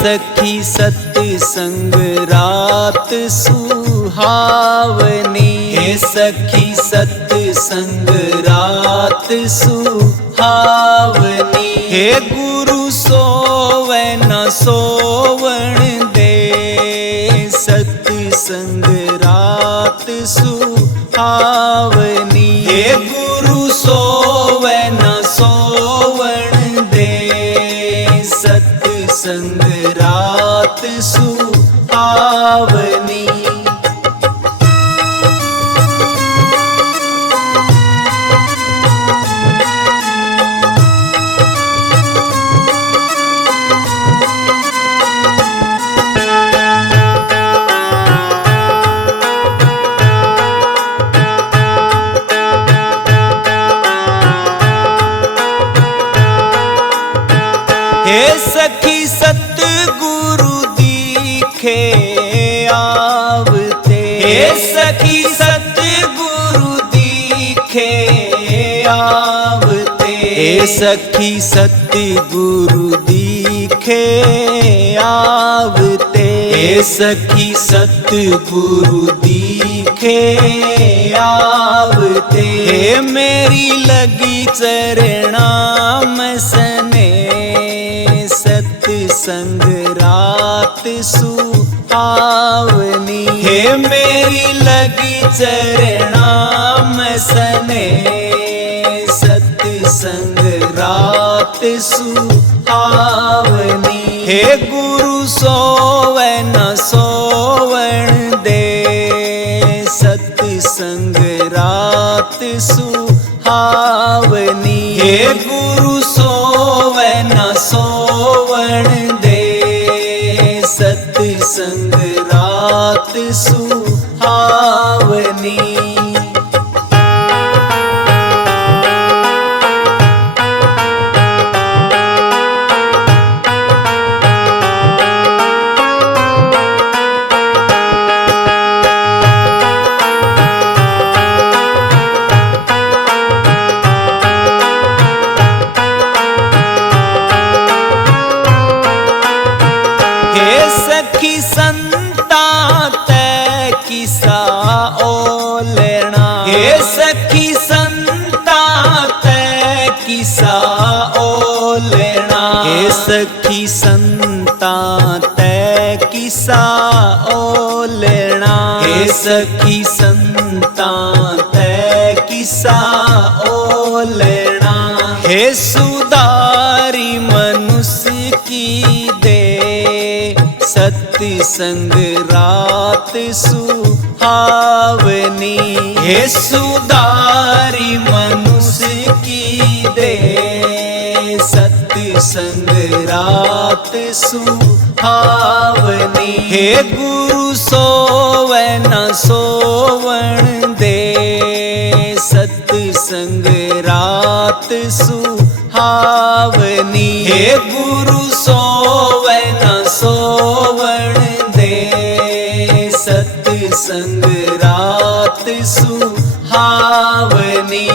सखी सत्संग रात सुहावनी, हे सखी सत्संग रात सुहावनी। हे गुरु सोवे न सोवण दे, सत्संग रात सुहावनी। हे गुरु सोवे न सोवण दे, सत्संग रात सुहावनी। हे सखी सतगुरु दीखे आवते, हे सखी सतगुरु दीखे आवते। हे सखी सतगुरु दीखे आवते, हे सखी सतगुरु दीखे आवते। हे मेरी लगी चरणा में सने, सत्संग रात सुहावनी। हे मेरी लगी चरणा में सने, सत्संग रात सुहावनी। हे गुरु सोवे न सोवण दे, सत्संग रात सुहावनी। हे गुरु सोवे न सोवण दे, सत्संग रात सुहावनी। सखी संता ते किसा ओलेना, हे सखी संता ते किसा ओलेना। हे सखी संता ते किसा ओलेना, हे सखी संता ते किसा ओलेना। हे सुधारी मनुष्य की दे, सत्संग रात सुहावनी। हे सुधारी मनुष्य की दे, सत्संग रात सुहावनी। हे गुरु सोवे न सोवण दे, सत्संग रात सुहावनी। हे गुरु सोवे न सोवण दे, सत्संग रात सुहावनी।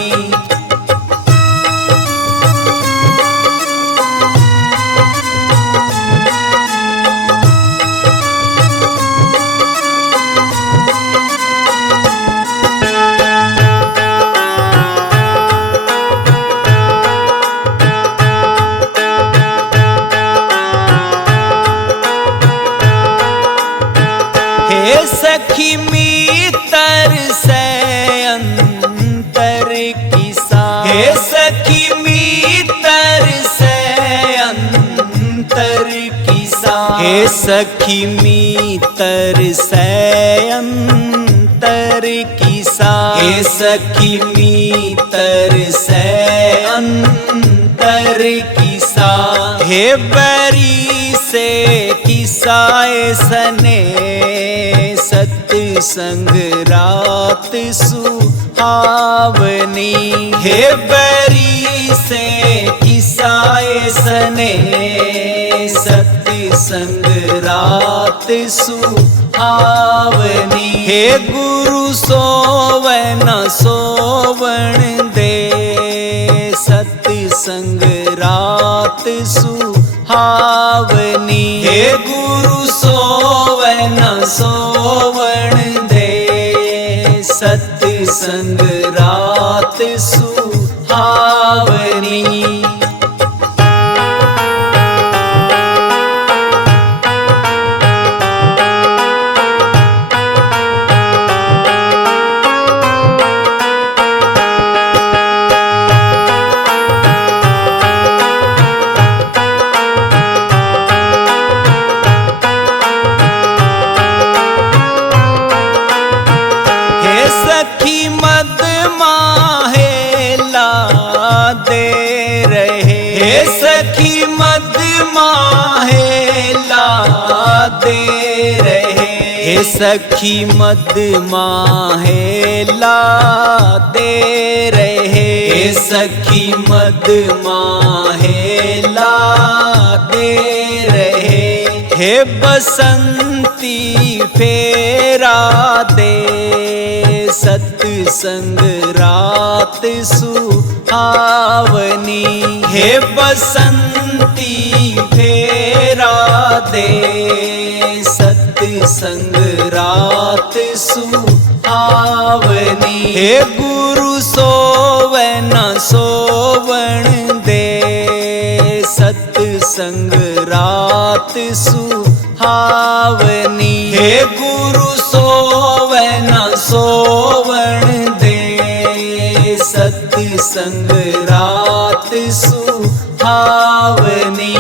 हे सखी मीतर से अंतर किसा, हे सखी मीतर से अंतर किसा। हे सखी मीतर से अंतर किसा, हे सखी मीतर से अंतर किसा। हे बरी से किसाए सने, सत्संग रात सुहावनी। हे बरी से किसाए सने, सत्संग रात सुहावनी। हे गुरु सोवे न सोवण दे, सत्संग रात सुहावनी। सुहावनी। हे गुरु सोवै न सोवण दे, सत्संग रात सुहावनी। सखी मद माहेला दे रहे, हे सखी मद माहेला दे रहे, हे सखी मद माहेला दे रहे, हे सखी मद माहेला दे रहे। हे बसंती फेरा दे, सत्संग रात सुहावनी। हे बसंती फेरा दे, सत्संग रात सुहावनी। हे गुरु सोवै न सोवण दे, सत्संग रात सुहावनी। हे गुरु सोवै न सोवण दे, सत्संग रात सुहावनी।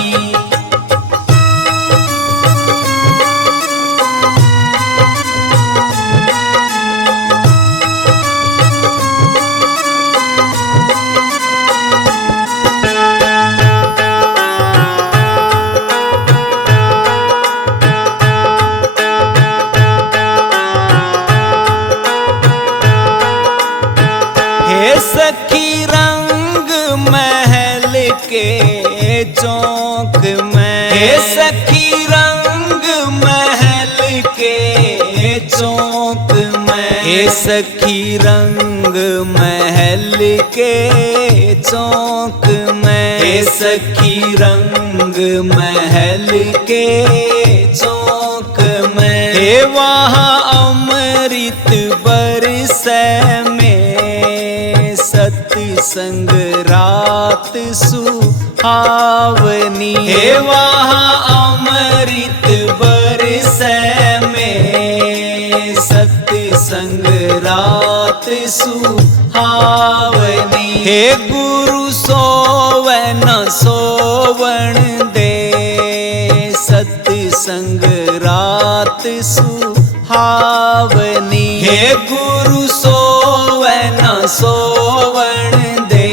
सखी रंग महल के चौक में, हे सखी रंग महल के चौक में, हे सखी रंग महल के चौक में, हे सखी रंग महल के चौक में। हे वहाँ अमृत बरसै सत्संग रात सुहावनी। हे वहाँ अमृत बरसै में, सत्संग रात सुहावनी। हे गुरु सोवै न सोवण दे, सत्संग रात सुहावनी। हे गुरु सोवै न सोवण दे,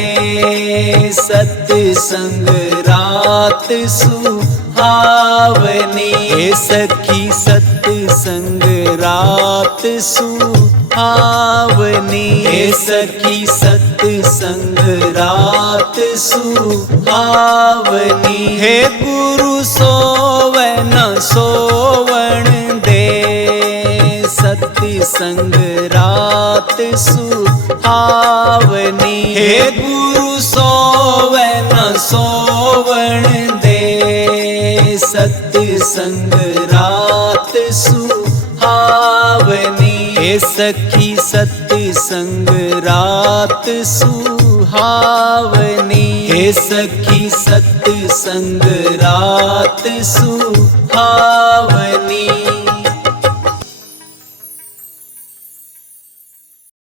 सत्संग रात सुहावनी। हे सखी सत्संग रात सुहावनी, हे सखी सत्संग रात सुहावनी। हे गुरु सोवै न सोवण दे, सत्संग रात सुहावनी। हे गुरु सोवै न सोवण दे, सत्संग रात सुहावनी। हे सखी सत्संग रात सुहावनी, हे सखी सत्संग रात सुहावनी।